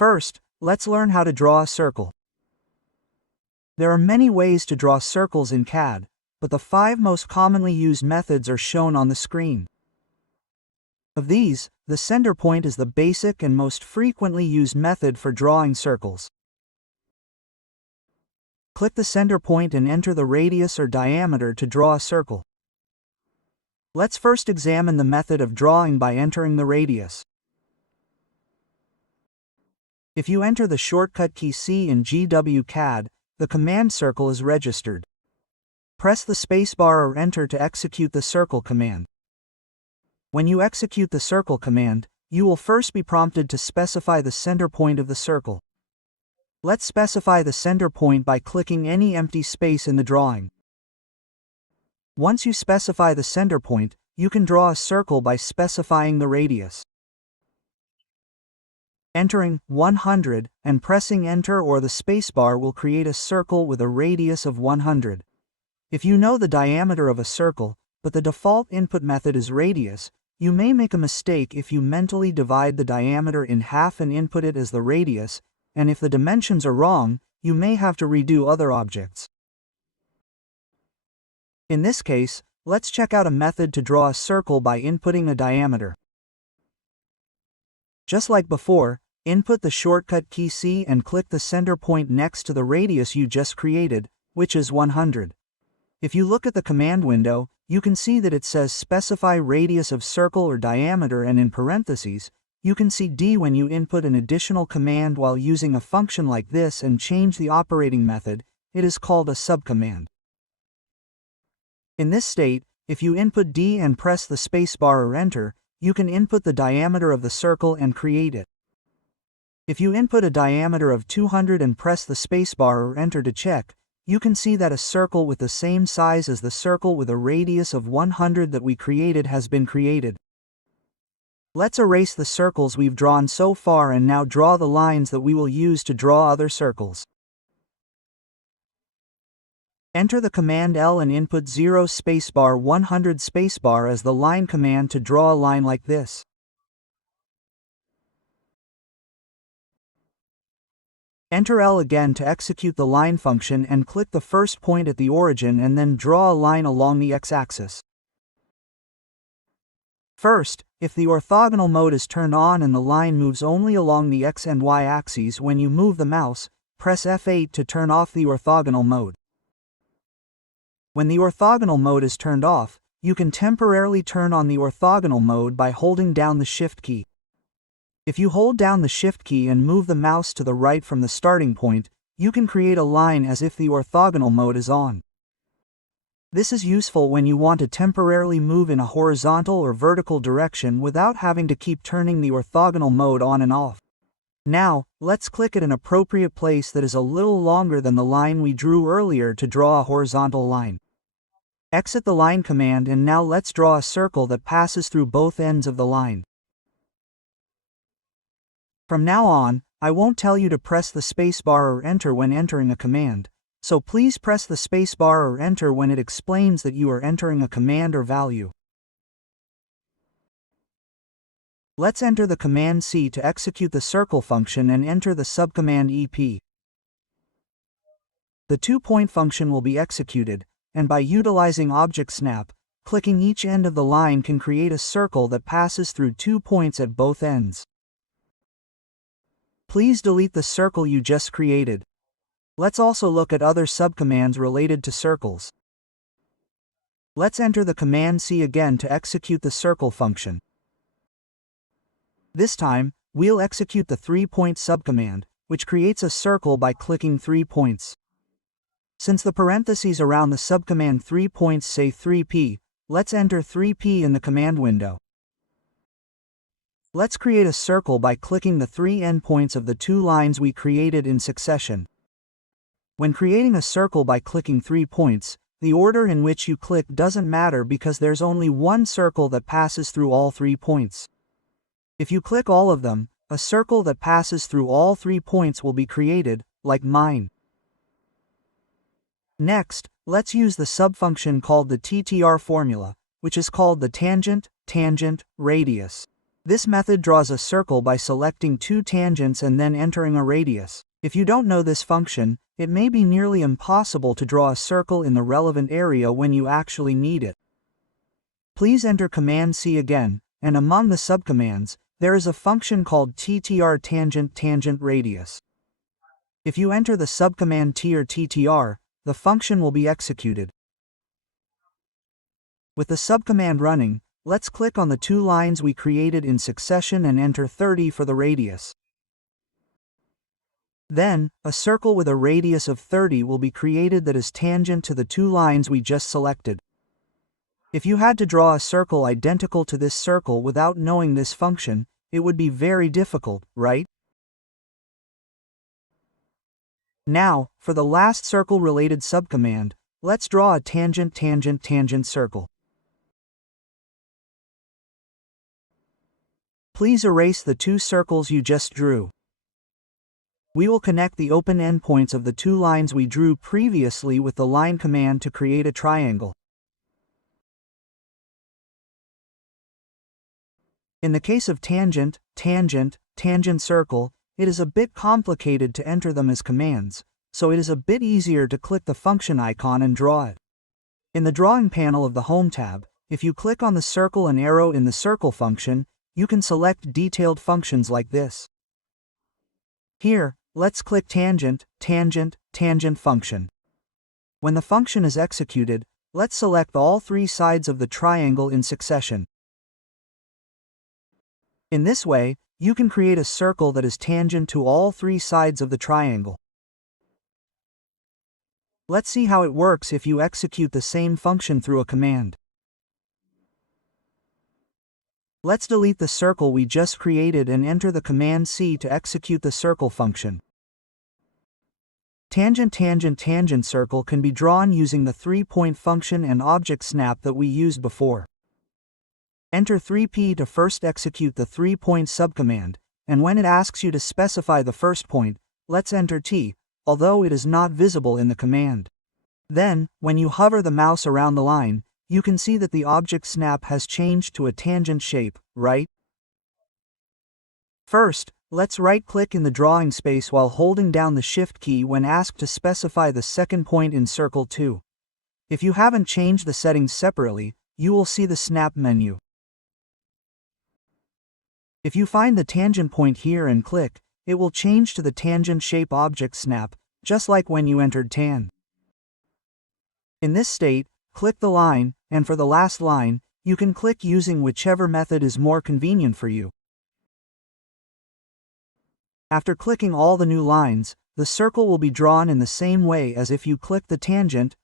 First, let's learn how to draw a circle. There are many ways to draw circles in CAD, but the 5 most commonly used methods are shown on the screen. Of these, the center point is the basic and most frequently used method for drawing circles. Click the center point and enter the radius or diameter to draw a circle. Let's first examine the method of drawing by entering the radius. If you enter the shortcut key C in Zwcad, the command circle is registered. Press the spacebar or enter to execute the circle command. When you execute the circle command, you will first be prompted to specify the center point of the circle. Let's specify the center point by clicking any empty space in the drawing. Once you specify the center point, you can draw a circle by specifying the radius. Entering 100 and pressing enter or the spacebar will create a circle with a radius of 100. If you know the diameter of a circle, but the default input method is radius, you may make a mistake if you mentally divide the diameter in half and input it as the radius, and if the dimensions are wrong, you may have to redo other objects. In this case, let's check out a method to draw a circle by inputting a diameter. Just like before, input the shortcut key C and click the center point next to the radius you just created, which is 100. If you look at the command window, you can see that it says specify radius of circle or diameter, and in parentheses, you can see D when you input an additional command while using a function like this and change the operating method. It is called a subcommand. In this state, if you input D and press the spacebar or enter, you can input the diameter of the circle and create it. If you input a diameter of 200 and press the spacebar or enter to check, you can see that a circle with the same size as the circle with a radius of 100 that we created has been created. Let's erase the circles we've drawn so far and now draw the lines that we will use to draw other circles. Enter the command L and input 0 spacebar 100 spacebar as the line command to draw a line like this. Enter L again to execute the line function and click the first point at the origin and then draw a line along the x-axis. First, if the orthogonal mode is turned on and the line moves only along the x and y axes when you move the mouse, press F8 to turn off the orthogonal mode. When the orthogonal mode is turned off, you can temporarily turn on the orthogonal mode by holding down the Shift key. If you hold down the Shift key and move the mouse to the right from the starting point, you can create a line as if the orthogonal mode is on. This is useful when you want to temporarily move in a horizontal or vertical direction without having to keep turning the orthogonal mode on and off. Now, let's click at an appropriate place that is a little longer than the line we drew earlier to draw a horizontal line. Exit the line command and now let's draw a circle that passes through both ends of the line. From now on, I won't tell you to press the spacebar or enter when entering a command, so please press the spacebar or enter when it explains that you are entering a command or value. Let's enter the command C to execute the circle function and enter the subcommand EP. The 2-point function will be executed, and by utilizing object snap, clicking each end of the line can create a circle that passes through 2 points at both ends. Please delete the circle you just created. Let's also look at other subcommands related to circles. Let's enter the command C again to execute the circle function. This time, we'll execute the 3-point subcommand, which creates a circle by clicking 3 points. Since the parentheses around the subcommand 3 points say 3p, let's enter 3p in the command window. Let's create a circle by clicking the 3 endpoints of the 2 lines we created in succession. When creating a circle by clicking 3 points, the order in which you click doesn't matter because there's only one circle that passes through all 3 points. If you click all of them, a circle that passes through all 3 points will be created, like mine. Next, let's use the subfunction called the TTR formula, which is called the tangent, radius. This method draws a circle by selecting two tangents and then entering a radius. If you don't know this function, it may be nearly impossible to draw a circle in the relevant area when you actually need it. Please enter Command C again, and among the subcommands, there is a function called ttr tangent radius. If you enter the subcommand t or ttr, the function will be executed. With the subcommand running, let's click on the two lines we created in succession and enter 30 for the radius. Then, a circle with a radius of 30 will be created that is tangent to the two lines we just selected. If you had to draw a circle identical to this circle without knowing this function, it would be very difficult, right? Now, for the last circle-related subcommand, let's draw a tangent circle. Please erase the two circles you just drew. We will connect the open endpoints of the two lines we drew previously with the line command to create a triangle. In the case of tangent circle, it is a bit complicated to enter them as commands, so it is a bit easier to click the function icon and draw it. In the drawing panel of the Home tab, if you click on the circle and arrow in the circle function, you can select detailed functions like this. Here, let's click tangent function. When the function is executed, let's select all three sides of the triangle in succession. In this way, you can create a circle that is tangent to all three sides of the triangle. Let's see how it works if you execute the same function through a command. Let's delete the circle we just created and enter the command C to execute the circle function. Tangent circle can be drawn using the 3-point function and object snap that we used before. Enter 3p to first execute the 3-point subcommand, and when it asks you to specify the first point, let's enter t, although it is not visible in the command. Then, when you hover the mouse around the line, you can see that the object snap has changed to a tangent shape, right? First, let's right-click in the drawing space while holding down the Shift key when asked to specify the second point in Circle 2. If you haven't changed the settings separately, you will see the Snap menu. If you find the tangent point here and click, it will change to the tangent shape object snap, just like when you entered tan. In this state, click the line, and for the last line, you can click using whichever method is more convenient for you. After clicking all the new lines, the circle will be drawn in the same way as if you click the tangent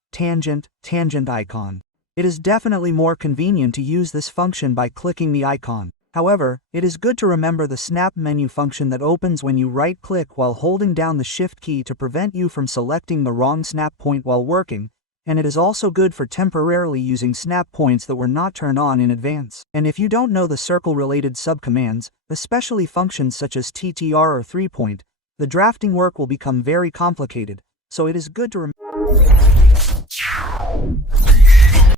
icon. It is definitely more convenient to use this function by clicking the icon. However, it is good to remember the snap menu function that opens when you right-click while holding down the Shift key to prevent you from selecting the wrong snap point while working, and it is also good for temporarily using snap points that were not turned on in advance. And if you don't know the circle-related subcommands, especially functions such as TTR or 3-point, the drafting work will become very complicated, so it is good to remember.